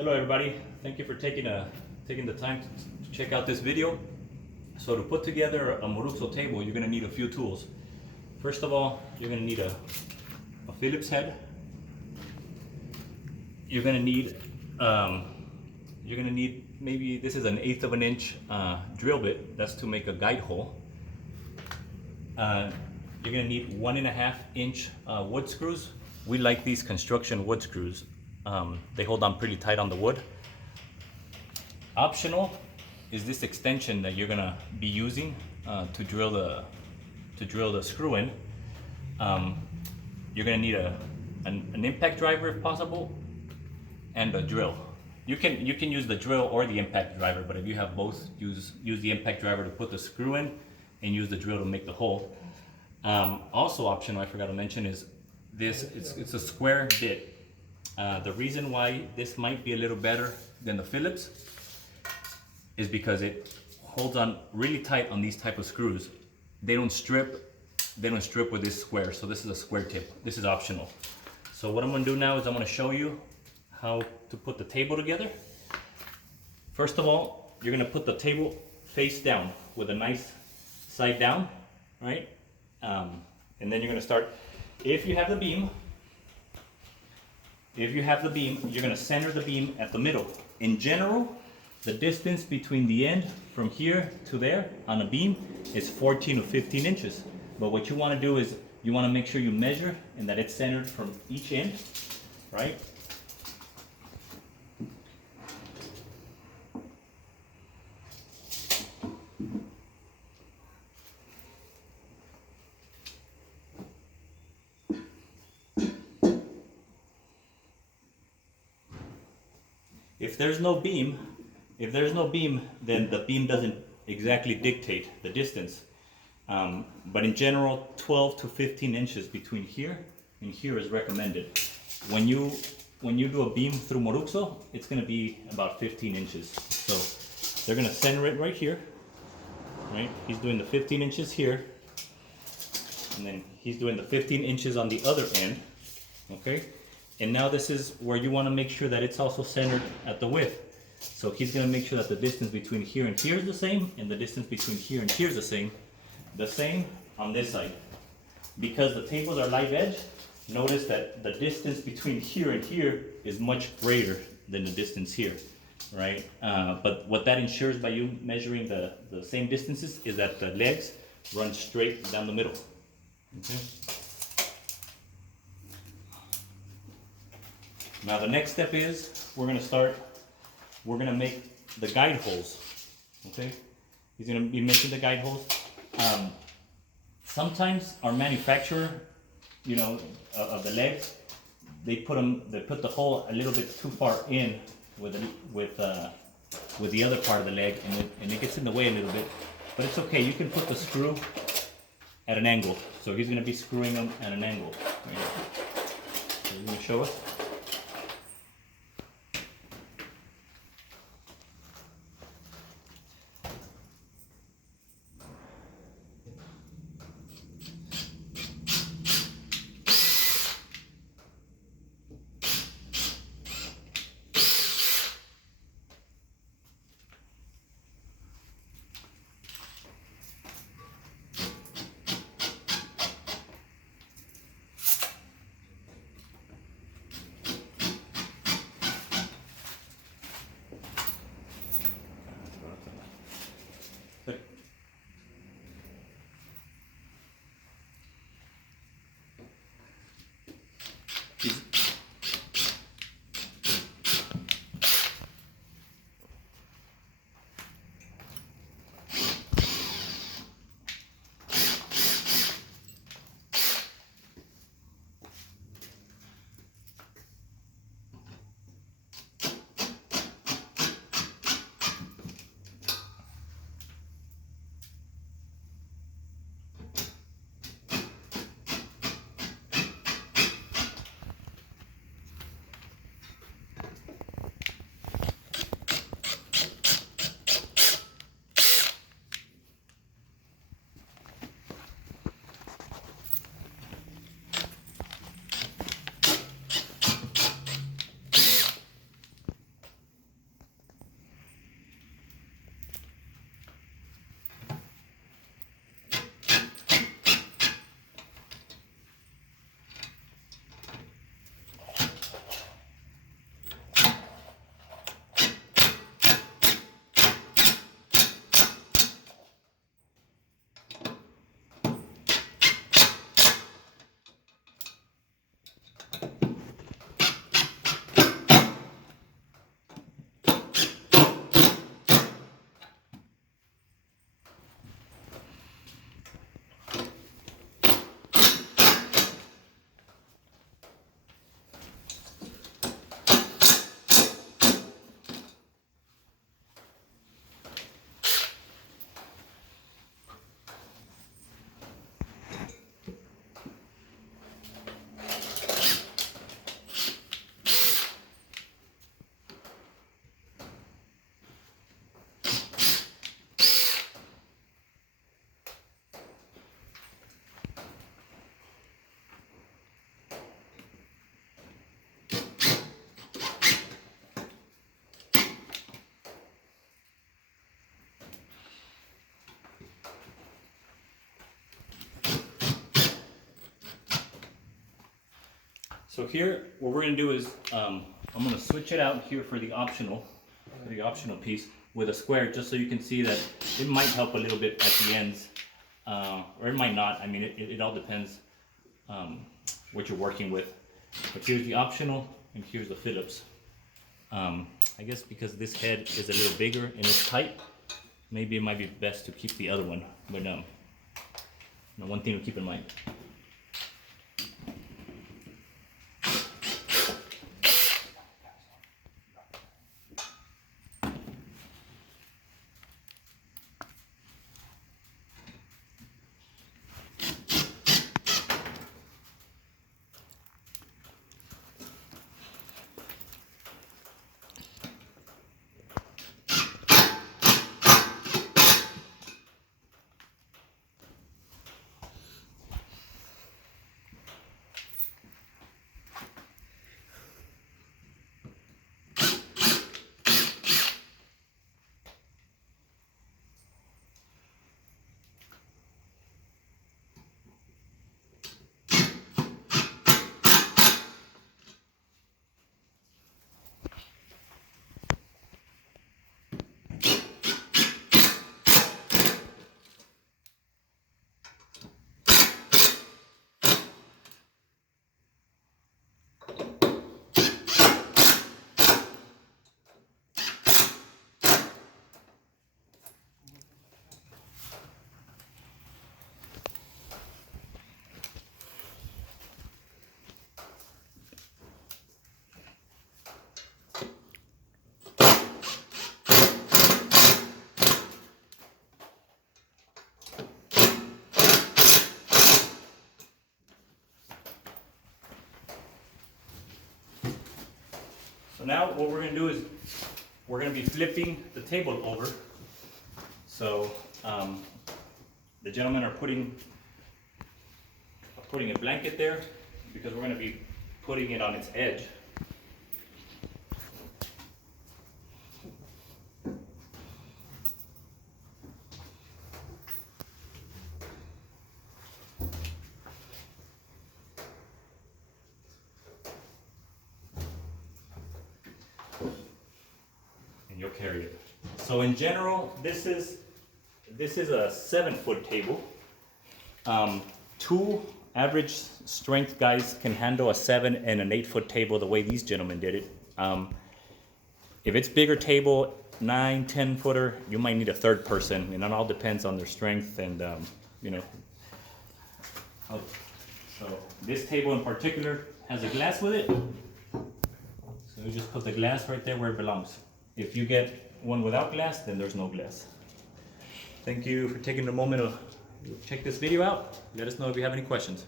Hello everybody, thank you for taking the time to check out this video. So to put together a Moruxo table, you're going to need a few tools. First of all, you're going to need a Phillips head. You're going to need maybe this is an 1/8 of an inch drill bit. That's to make a guide hole. You're going to need 1.5 inch wood screws. We like these construction wood screws. They hold on pretty tight on the wood. Optional is this extension that you're gonna be using to drill the screw in. You're gonna need an impact driver if possible, and a drill. You can use the drill or the impact driver, but if you have both, use the impact driver to put the screw in, and use the drill to make the hole. Also optional, I forgot to mention, is this. It's a square bit. The reason why this might be a little better than the Phillips is because it holds on really tight on these type of screws. They don't strip with this square, so this is a square tip. This is optional. So what I'm gonna do now is I'm gonna show you how to put the table together. First of all, you're gonna put the table face down with a nice side down, right? And then you're gonna start, if you have the beam, you're gonna center the beam at the middle. In general, the distance between the end from here to there on a beam is 14 to 15 inches. But what you wanna do is you wanna make sure you measure and that it's centered from each end, right? If there's no beam, then the beam doesn't exactly dictate the distance. But in general, 12 to 15 inches between here and here is recommended. When you do a beam through Moruxo, it's going to be about 15 inches. So they're going to center it right here, right? He's doing the 15 inches here, and then he's doing the 15 inches on the other end, okay? And now this is where you want to make sure that it's also centered at the width. So he's going to make sure that the distance between here and here is the same, and the distance between here and here is the same. The same on this side. Because the tables are live edge, notice that the distance between here and here is much greater than the distance here, right? But what that ensures by you measuring the same distances is that the legs run straight down the middle, okay? Now the next step is we're gonna make the guide holes, okay? He's gonna be making the guide holes. Sometimes our manufacturer, of the legs, they put the hole a little bit too far in with the other part of the leg, and it gets in the way a little bit. But it's okay. You can put the screw at an angle. So he's gonna be screwing them at an angle. Right? So he's gonna show us. So here, what we're gonna do is, I'm gonna switch it out here for the optional piece with a square, just so you can see that it might help a little bit at the ends, or it might not. I mean, it all depends what you're working with. But here's the optional, and here's the Phillips. I guess because this head is a little bigger and it's tight, maybe it might be best to keep the other one. But one thing to keep in mind. So now what we're going to do is we're going to be flipping the table over. So the gentlemen are putting a blanket there because we're going to be putting it on its edge. You'll carry it. So in general, this is a 7-foot table. Two average strength guys can handle a 7 and an 8-foot table the way these gentlemen did it. If it's bigger table, 9, 10 footer, you might need a third person, and it all depends on their strength and So this table in particular has a glass with it. So you just put the glass right there where it belongs. If you get one without glass, then there's no glass. Thank you for taking a moment to check this video out. Let us know if you have any questions.